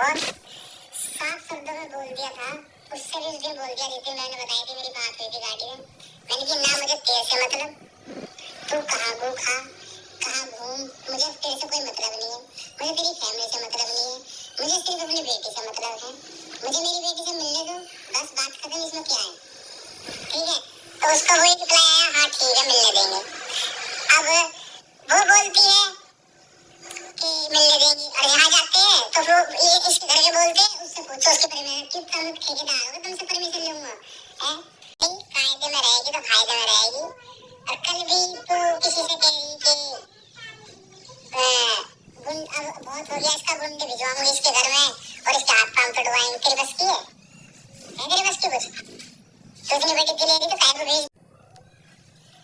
बहुत साफ शब्दों में बोल दिया था। उससे भी उस दिन बोल दिया जिस दिन मैंने बताई थी मेरी बात हुई थी गाड़ी में। मैंने कि ना मुझे तेरे से मतलब, तू कहाँ गो खा कहाँ घूम, मुझे तेरे से कोई मतलब नहीं है, मुझे तेरी फैमिली से मतलब नहीं है, मुझे सिर्फ अपनी बेटी से मतलब है। मुझे मेरी बेटी से मिलने दो, बस बात खत्म। इसमें क्या है? ठीक है, तो उसका वही रिप्लाई आया, हाँ ठीक है मिलने देंगे। अब वो बोलती है कि मिलने देंगी, और यहाँ जाते हैं तो फिर ये इसके घर के बोलते हैं उससे पूछो उसके परमिशन, कि तुम ठेकेदार हो तुमसे परमिशन लूंगा है? कायदे में रहेगी तो फायदे में रहेगी। और कल भी तू किसी से कह रही कि अब बहुत हो गया, इसका गुंडे भिजवाऊंगी इसके घर में और इसके हाथ पांव तोड़वाएंगे। तेरी बस की है तेरी बस की कुछ? तो अपनी बेटी के लिए तो काय को भेज।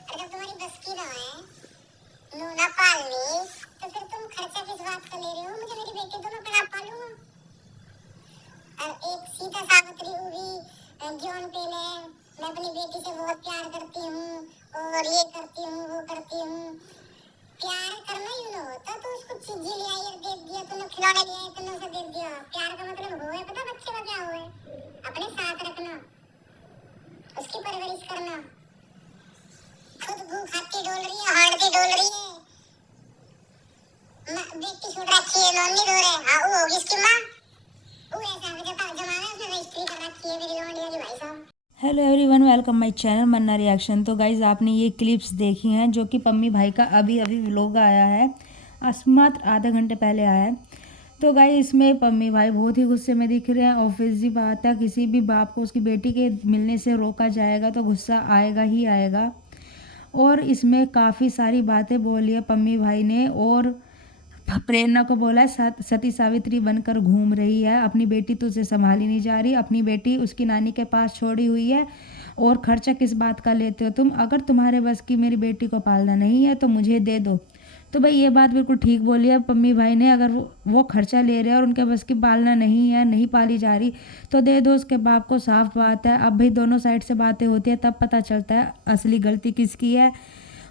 अरे जब तुम्हारी बस की ना है नूना पालनी, तो फिर तुम खर्चा किस बात का ले रहे हो? मुझे मेरी बेटी दो, मैं अपने आप पालूंगा। और एक सीता सावित्री हुई जॉन पेन है, मैं अपनी बेटी से बहुत प्यार करती हूँ और ये करती हूँ वो करती हूँ। प्यार करना यूं ना होता तो उसको चीजें ले आई और दे दिया, तुमने खिलौने ले आए तुमने उसे दे दिया। प्यार का मतलब हो है, पता बच्चे का क्या हो है? अपने साथ रखना, उसकी परवरिश करना। खुद खाती डोल रही है, हांडती डोल रही है, बेटी छोड़ रखी है, नॉनी रो रहे। हाँ वो होगी इसकी माँ, वो ऐसा जमाना उसने रजिस्ट्री कर रखी है मेरी लौंडिया की भाई साहब। Hello everyone, welcome my channel Manna reaction. तो गाइज़ आपने ये क्लिप्स देखी हैं जो कि पम्मी भाई का अभी अभी व्लॉग आया है, मात्र आधा घंटे पहले आया है। तो गाइज इसमें पम्मी भाई बहुत ही गुस्से में दिख रहे हैं। ऑब्वियस सी बात है, किसी भी बाप को उसकी बेटी के मिलने से रोका जाएगा तो गुस्सा आएगा ही आएगा। और इसमें काफ़ी सारी बातें बोली है पम्मी भाई ने, और प्रेरणा को बोला है सती सावित्री बनकर घूम रही है, अपनी बेटी तो उसे संभाली नहीं जा रही, अपनी बेटी उसकी नानी के पास छोड़ी हुई है और खर्चा किस बात का लेते हो तुम? अगर तुम्हारे बस की मेरी बेटी को पालना नहीं है तो मुझे दे दो। तो भाई ये बात बिल्कुल ठीक बोली है पम्मी भाई ने। अगर वो खर्चा ले रहे हैं और उनके बस की पालना नहीं है, नहीं पाली जा रही, तो दे दो उसके बाप को। साफ बात है। अब भाई दोनों साइड से बातें होती है तब पता चलता है असली गलती किसकी है।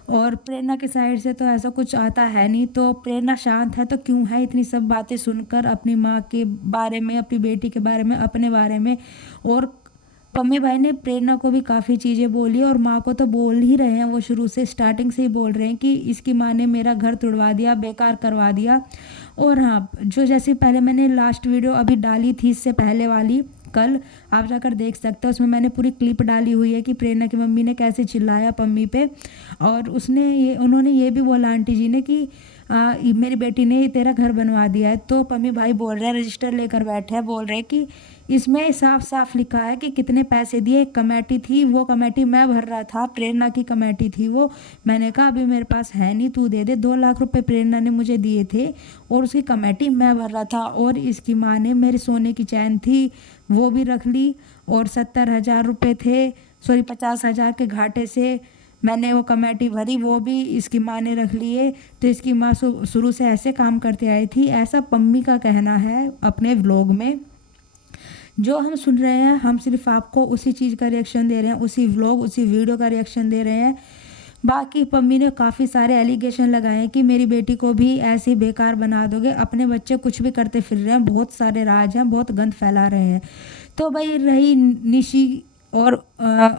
और प्रेरणा की साइड से तो ऐसा कुछ आता है नहीं, तो प्रेरणा शांत है तो क्यों है इतनी सब बातें सुनकर अपनी माँ के बारे में, अपनी बेटी के बारे में, अपने बारे में। और पम्मी भाई ने प्रेरणा को भी काफ़ी चीज़ें बोली और माँ को तो बोल ही रहे हैं, वो शुरू से स्टार्टिंग से ही बोल रहे हैं कि इसकी माँ ने मेरा घर तुड़वा दिया, बेकार करवा दिया। और हाँ, जो जैसे पहले मैंने लास्ट वीडियो अभी डाली थी इससे पहले वाली, कल आप जाकर देख सकते हो, उसमें मैंने पूरी क्लिप डाली हुई है कि प्रेरणा की मम्मी ने कैसे चिल्लाया पम्मी पे। और उन्होंने ये भी बोला आंटी जी ने कि मेरी बेटी ने तेरा घर बनवा दिया है। तो पम्मी भाई बोल रहे हैं, रजिस्टर लेकर बैठे हैं, बोल रहे हैं कि इसमें साफ साफ लिखा है कि कितने पैसे दिए। एक कमेटी थी, वो कमेटी मैं भर रहा था, प्रेरणा की कमेटी थी वो। मैंने कहा अभी मेरे पास है नहीं, तू दे दे। 2 लाख रुपए प्रेरणा ने मुझे दिए थे और उसकी कमेटी मैं भर रहा था। और इसकी माँ ने मेरे सोने की चैन थी वो भी रख ली, और 70,000 रुपये थे, सॉरी 50,000 के घाटे से मैंने वो कमेटी भरी, वो भी इसकी माँ ने रख लिए। तो इसकी माँ शुरू से ऐसे काम करती आई थी, ऐसा पम्मी का कहना है अपने व्लॉग में। जो हम सुन रहे हैं, हम सिर्फ आपको उसी चीज़ का रिएक्शन दे रहे हैं, उसी व्लॉग उसी वीडियो का रिएक्शन दे रहे हैं। बाकी पम्मी ने काफ़ी सारे एलिगेशन लगाए हैं कि मेरी बेटी को भी ऐसे ही बेकार बना दोगे, अपने बच्चे कुछ भी करते फिर रहे हैं, बहुत सारे राज हैं, बहुत गंद फैला रहे हैं। तो भाई रही निशी और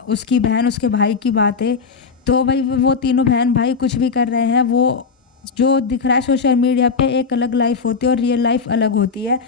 उसकी बहन उसके भाई की बातें, तो भाई वो तीनों बहन भाई कुछ भी कर रहे हैं, वो जो दिख रहा है सोशल मीडिया पे एक अलग लाइफ होती है और रियल लाइफ अलग होती है।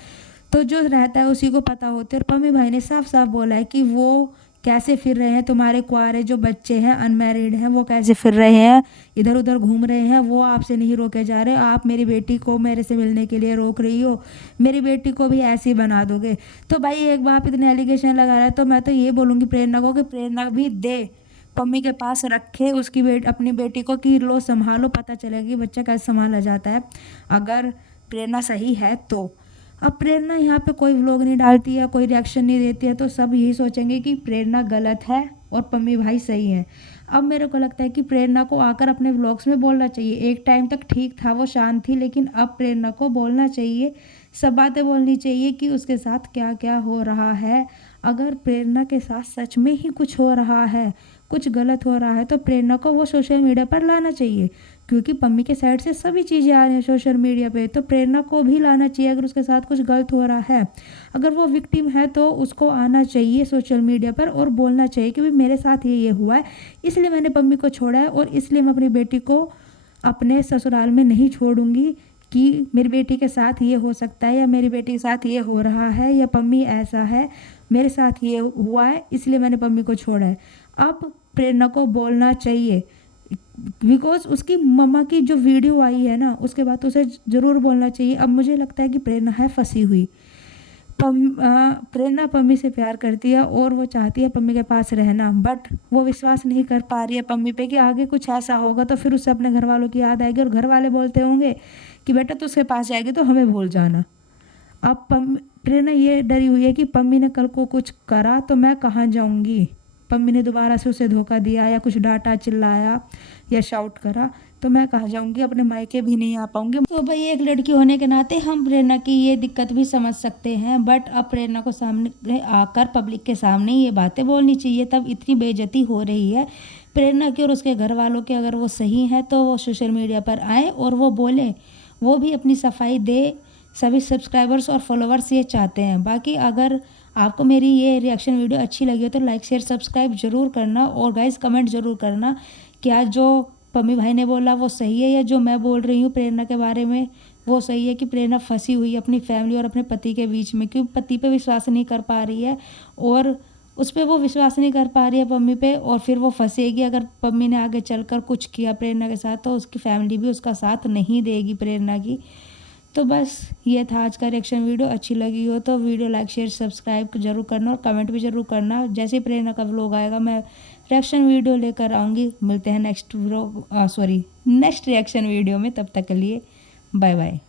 तो जो रहता है उसी को पता होता है। और पम्मी भाई ने साफ साफ बोला है कि वो कैसे फिर रहे हैं, तुम्हारे कुआरे जो बच्चे हैं अनमैरिड हैं वो कैसे फिर रहे हैं, इधर उधर घूम रहे हैं, वो आपसे नहीं रोके जा रहे। आप मेरी बेटी को मेरे से मिलने के लिए रोक रही हो, मेरी बेटी को भी ऐसे ही बना दोगे। तो भाई एक बाप इतने एलिगेशन लगा रहा है, तो मैं तो ये बोलूँगी प्रेरणा को कि प्रेरणा भी दे, पम्मी के पास रखे उसकी अपनी बेटी को कि लो संभालो, पता चलेगा कि बच्चा कैसे संभाला जाता है, अगर प्रेरणा सही है तो। अब प्रेरणा यहाँ पे कोई व्लॉग नहीं डालती है, कोई रिएक्शन नहीं देती है, तो सब यही सोचेंगे कि प्रेरणा गलत है और पम्मी भाई सही है। अब मेरे को लगता है कि प्रेरणा को आकर अपने व्लॉग्स में बोलना चाहिए। एक टाइम तक ठीक था, वो शांत थी, लेकिन अब प्रेरणा को बोलना चाहिए, सब बातें बोलनी चाहिए कि उसके साथ क्या क्या हो रहा है। अगर प्रेरणा के साथ सच में ही कुछ हो रहा है, कुछ गलत हो रहा है, तो प्रेरणा को वो सोशल मीडिया पर लाना चाहिए। क्योंकि पम्मी के साइड से सभी चीज़ें आ रही हैं सोशल मीडिया पे, तो प्रेरणा को भी लाना चाहिए अगर उसके साथ कुछ गलत हो रहा है। अगर वो विक्टिम है तो उसको आना चाहिए सोशल मीडिया पर और बोलना चाहिए कि भाई मेरे साथ ये हुआ है, इसलिए मैंने पम्मी को छोड़ा है और इसलिए मैं अपनी बेटी को अपने ससुराल में नहीं छोड़ूंगी कि मेरी बेटी के साथ ये हो सकता है या मेरी बेटी के साथ ये हो रहा है या पम्मी ऐसा है, मेरे साथ ये हुआ है इसलिए मैंने पम्मी को छोड़ा है। अब प्रेरणा को बोलना चाहिए, बिकॉज उसकी मम्मा की जो वीडियो आई है ना उसके बाद उसे ज़रूर बोलना चाहिए। अब मुझे लगता है कि प्रेरणा है फंसी हुई। प्रेरणा पम्मी से प्यार करती है और वो चाहती है पम्मी के पास रहना, बट वो विश्वास नहीं कर पा रही है पम्मी पे कि आगे कुछ ऐसा होगा तो फिर उससे अपने घर वालों की याद आएगी और घर वाले बोलते होंगे कि बेटा तो उसके पास जाएगी तो हमें भूल जाना। अब प्रेरणा ये डरी हुई है कि पम्मी ने कल को कुछ करा तो मैं कहाँ जाऊँगी, पम्मी ने दोबारा से उसे धोखा दिया या कुछ डांटा चिल्लाया या शाउट करा तो मैं कहाँ जाऊँगी, अपने मायके भी नहीं आ पाऊँगी। तो भाई एक लड़की होने के नाते हम प्रेरणा की ये दिक्कत भी समझ सकते हैं, बट अब प्रेरणा को सामने आकर पब्लिक के सामने ये बातें बोलनी चाहिए, तब इतनी बेइज्जती हो रही है प्रेरणा की और उसके घर वालों के। अगर वो सही है तो वो सोशल मीडिया पर आए और वो बोले, वो भी अपनी सफाई दे। सभी सब्सक्राइबर्स और फॉलोअर्स ये चाहते हैं। बाकी अगर आपको मेरी ये रिएक्शन वीडियो अच्छी लगी हो तो लाइक शेयर सब्सक्राइब ज़रूर करना और गाइस कमेंट ज़रूर करना क्या जो पम्मी भाई ने बोला वो सही है या जो मैं बोल रही हूँ प्रेरणा के बारे में वो सही है कि प्रेरणा फंसी हुई है अपनी फैमिली और अपने पति के बीच में, क्योंकि पति पे विश्वास नहीं कर पा रही है और उस पर वो विश्वास नहीं कर पा रही है पम्मी पे, और फिर वो फंसेगी। अगर पम्मी ने आगे चलकर कुछ किया प्रेरणा के साथ तो उसकी फैमिली भी उसका साथ नहीं देगी प्रेरणा की। तो बस ये था आज का रिएक्शन वीडियो। अच्छी लगी हो तो वीडियो लाइक शेयर सब्सक्राइब जरूर करना और कमेंट भी जरूर करना। जैसे ही प्रेरणा का व्लॉग आएगा मैं रिएक्शन वीडियो लेकर आऊँगी। मिलते हैं नेक्स्ट रिएक्शन वीडियो में, तब तक के लिए बाय बाय।